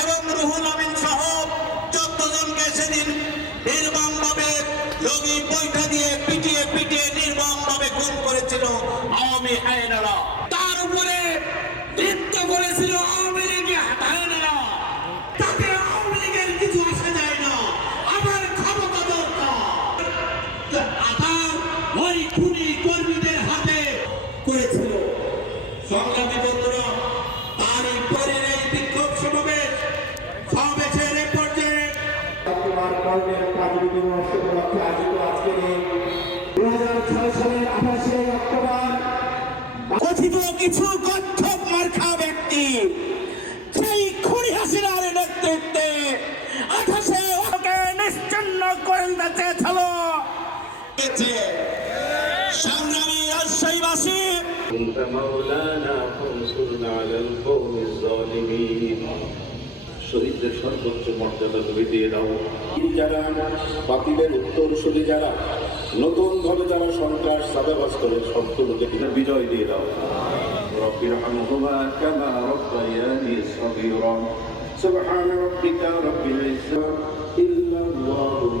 এবং রুহুল আমিন সহ চোদ্দ জনকে সেদিন নির্মমভাবে লগি বৈঠা দিয়ে পিটিয়ে পিটিয়ে নির্মমভাবে খুন করেছিল আওয়ামী হায়নারা তার উপরে নৃত্য করেছিল আওয়ামী লীগের হায়নারা তাতে আওয়ামী লীগের কিছু আসা যায় না। আবার ক্ষমতা দরকার। আধার ওই খুনি কর্মীদের হাতে করেছিল। সংগ্রামী তোমার কর্মের প্রাণী দিবস উপলক্ষে আয়োজিত আজকের এই দু হাজার ছয় সালের আঠাশে অক্টোবর কথিত কিছু কচ্ছপ মার্খা ব্যক্তি সেই খুনি হাসিনার নেতৃত্বে আঠাশে ওকে নিশ্চিন্ন করে দিতে চেয়েছিল সংগ্রামী রাজশাহীবাসী أنت مولانا فانصرنا على القوم الظالمين শহীদদের সর্বোচ্চ মর্যাদা তুমি দিয়ে দাও যারা বাতিলের উত্তরসূরি যারা নতুন ভাবে যারা সন্ত্রাস চাঁদাবাজ করে সবগুলোকে তুমি বিজয় দিয়ে দাও রব্বির হামহুমা কামা রব্বায়ানি সগীরা سبحان ربك رب العزة إلا الله محمد رسول